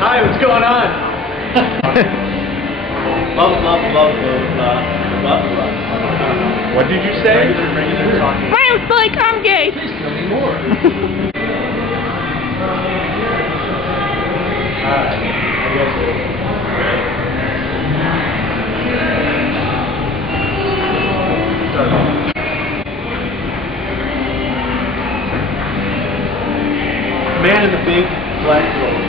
Hi, what's going on? Love. What did you say? Regular talking. Sounds like I'm gay. Please tell me more. Alright, I guess A man in a big black robe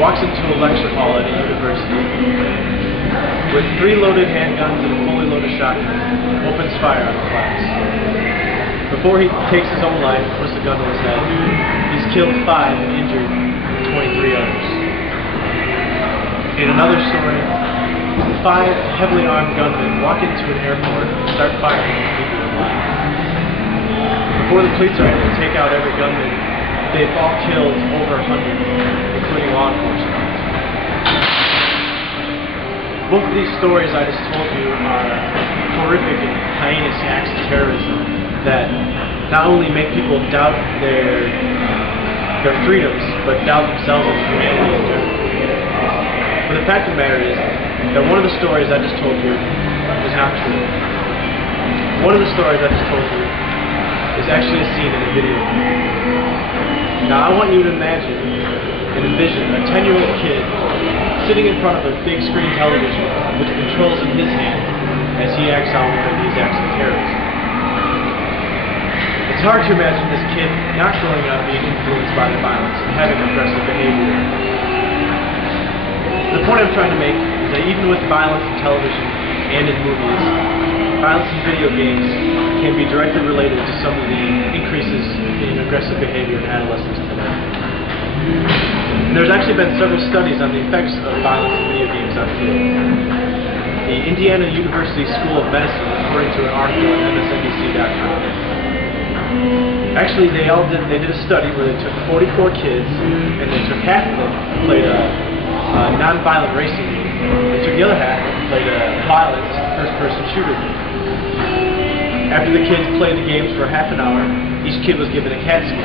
walks into a lecture hall at a university with 3 loaded handguns and a fully loaded shotgun, opens fire on the class. Before he takes his own life, puts the gun to his head, he's killed 5 and injured 23 others. In another story, 5 heavily armed gunmen walk into an airport and start firing on people in line. Before the police are able to take out every gunman, they've all killed over 100, including law enforcement. Both of these stories I just told you are horrific and heinous acts of terrorism that not only make people doubt their freedoms, but doubt themselves as humanity in general. But the fact of the matter is that one of the stories I just told you is not true. One of the stories I just told you is actually a scene in a video game. Now I want you to imagine and envision a 10-year-old kid sitting in front of a big screen television with the controls in his hand as he acts out one of these acts of terrorism. It's hard to imagine this kid not growing up being influenced by the violence and having aggressive behavior. The point I'm trying to make is that even with violence in television and in movies, violence in video games can be directly related to some of the increases in aggressive behavior in adolescents today. And there's actually been several studies on the effects of violence in video games on children. The Indiana University School of Medicine, according to an article on MSNBC.com. Actually, they did a study where they took 44 kids and they took half of them and played a non-violent racing game. They took the other half and played a violent first-person shooter game. After the kids played the games for half an hour, each kid was given a CAT scan.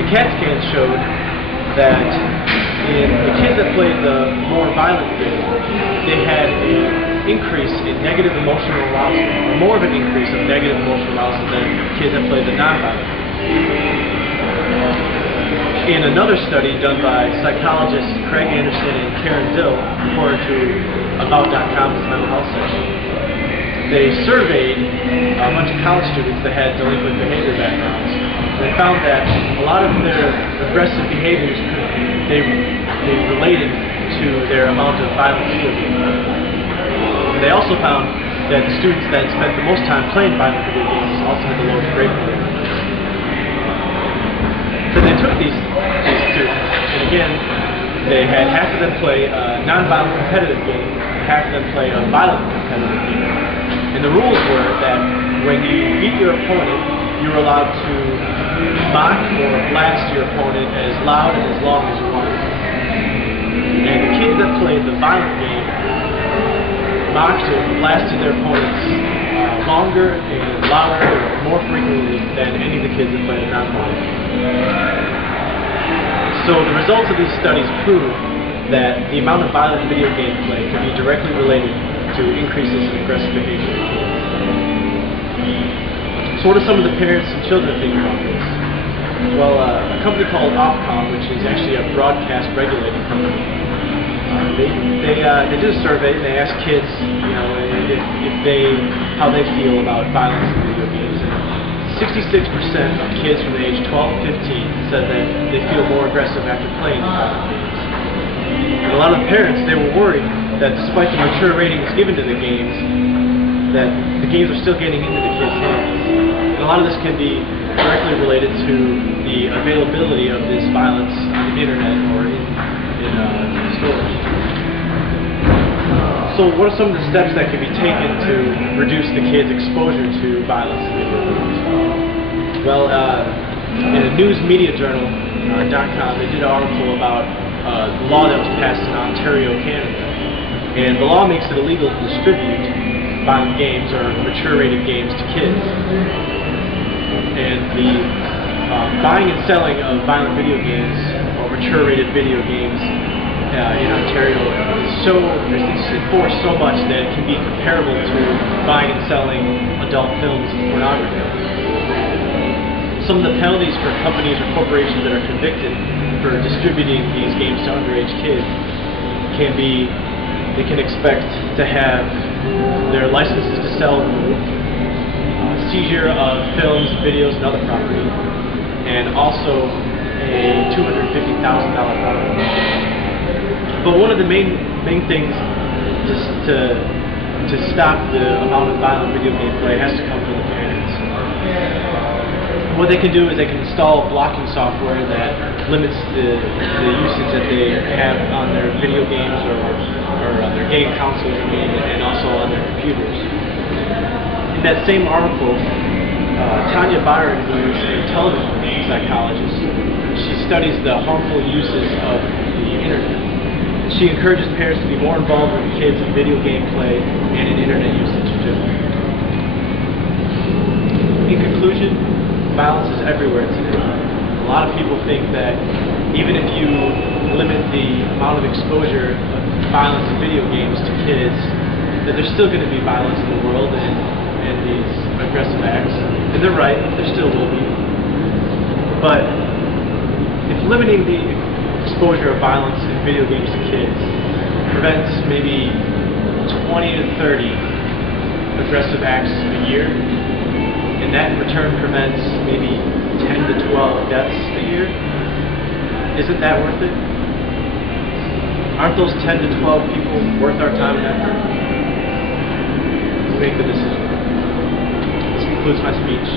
The CAT scan showed that in the kids that played the more violent game, they had an increase in negative emotional arousal, or more of an increase of negative emotional arousal than kids that played the non-violent game. In another study done by psychologists Craig Anderson and Karen Dill, according to About.com's mental health section, they surveyed a bunch of college students that had delinquent behavior backgrounds. They found that a lot of their aggressive behaviors, they related to their amount of violent video games. And they also found that the students that spent the most time playing violent video games also had the lowest grade point. So they took these students, and again, they had half of them play a non-violent competitive game, and half of them play a violent competitive game. And the rules were that when you beat your opponent, you're allowed to mock or blast your opponent as loud and as long as you want. And the kids that played the violent game mocked or blasted their opponents longer and louder or more frequently than any of the kids that played a non-violent game. So the results of these studies prove that the amount of violent video game play can be directly related to increases in aggressive behavior in kids. So what do some of the parents and children think about this? Well, a company called Ofcom, which is actually a broadcast regulating company, they did a survey and they asked kids, how they feel about violence in video games. And 66% of kids from the age 12 to 15 said that they feel more aggressive after playing violent games. And a lot of parents, they were worried that despite the mature ratings given to the games, that the games are still getting into the kids' hands. And a lot of this can be directly related to the availability of this violence on the internet or in stores. So what are some of the steps that can be taken to reduce the kids' exposure to violence in video games? Well, in a newsmediajournal.com, they did an article about the law that was passed in Ontario, Canada. And the law makes it illegal to distribute violent games or mature-rated games to kids. And the buying and selling of violent video games over mature-rated video games in Ontario is enforced so much that it can be comparable to buying and selling adult films and pornography. Some of the penalties for companies or corporations that are convicted for distributing these games to underage kids can be, they can expect to have their licenses to sell removed, seizure of films, videos, and other property, and also a $250,000 penalty. But one of the main things to stop the amount of violent video game play has to come from the parents. What they can do is they can install blocking software that limits the usage that they have on their video games or on their game consoles, and also on their computers. In that same article, Tanya Byron, who is a television psychologist, she studies the harmful uses of the internet. She encourages parents to be more involved with kids in video game play and in internet usage too. In conclusion, violence is everywhere today. A lot of people think that even if you limit the amount of exposure of violence in video games to kids, that there's still going to be violence in the world and these aggressive acts. And they're right, there still will be. But if limiting the exposure of violence in video games to kids prevents maybe 20 to 30 aggressive acts a year, and that in return prevents maybe 10 to 12 deaths a year, isn't that worth it? Aren't those 10 to 12 people worth our time and effort? Make the decision. This concludes my speech.